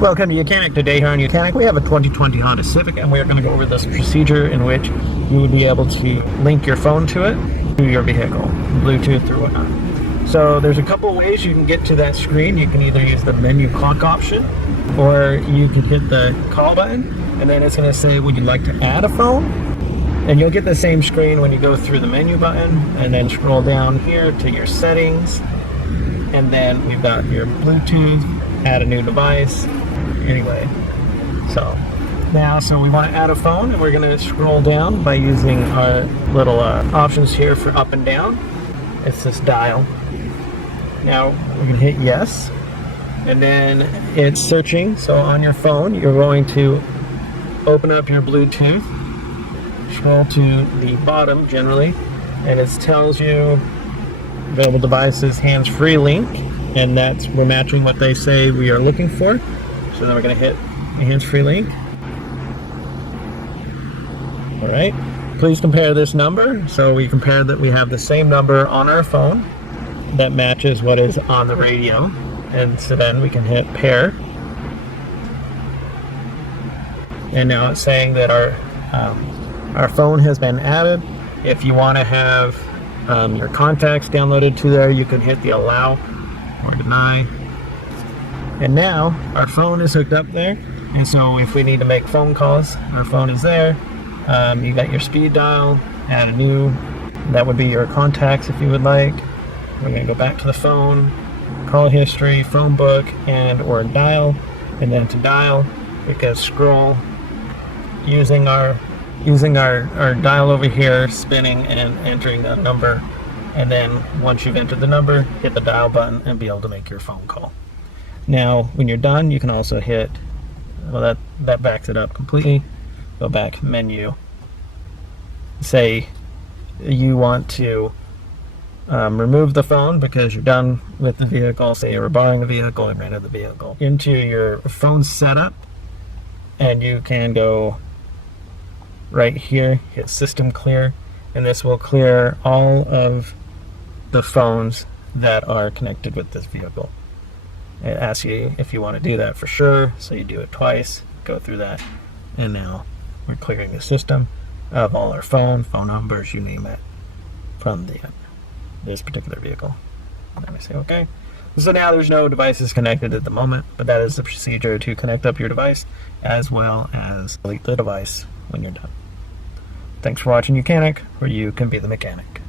Welcome to YOUCANIC. Today here on YOUCANIC we have a 2020 Honda Civic, and we're going to go over this procedure in which you would be able to link your phone to it, to your vehicle, Bluetooth or whatnot. So there's a couple ways you can get to that screen. You can either use the menu clock option, or you can hit the call button, and then it's going to say would you like to add a phone, and you'll get the same screen when you go through the menu button, and then scroll down here to your settings, and then we've got your Bluetooth, add a new device. Anyway, so we want to add a phone, and we're going to scroll down by using our little options here for up and down. It's this dial. Now we're going to hit yes, and then it's searching. So on your phone you're going to open up your Bluetooth, scroll to the bottom generally, and it tells you available devices, hands-free link, and we're matching what they say we are looking for. So then we're going to hit the hands-free link. All right. Please compare this number. So we compare that we have the same number on our phone that matches what is on the radio. And so then we can hit pair. And now it's saying that our phone has been added. If you want to have your contacts downloaded to there, you can hit the allow or deny. And now our phone is hooked up there, and so if we need to make phone calls, our phone is there. You got your speed dial, add a new, that would be your contacts if you would like. We're going to go back to the phone, call history, phone book, and or dial. And then to dial, we can scroll using our dial over here, spinning and entering a number. And then once you've entered the number, hit the dial button and be able to make your phone call. Now, when you're done, you can also hit, well, that backs it up completely. Go back, menu. Say you want to remove the phone because you're done with the vehicle. Say you were borrowing the vehicle and rented the vehicle. Into your phone setup, and you can go right here, hit system clear, and this will clear all of the phones that are connected with this vehicle. It asks you if you want to do that for sure, so you do it twice, go through that, and now we're clearing the system of all our phone numbers, you name it, from this particular vehicle. And I say okay. So now there's no devices connected at the moment, but that is the procedure to connect up your device as well as delete the device when you're done. Thanks for watching YOUCANIC, where you can be the mechanic.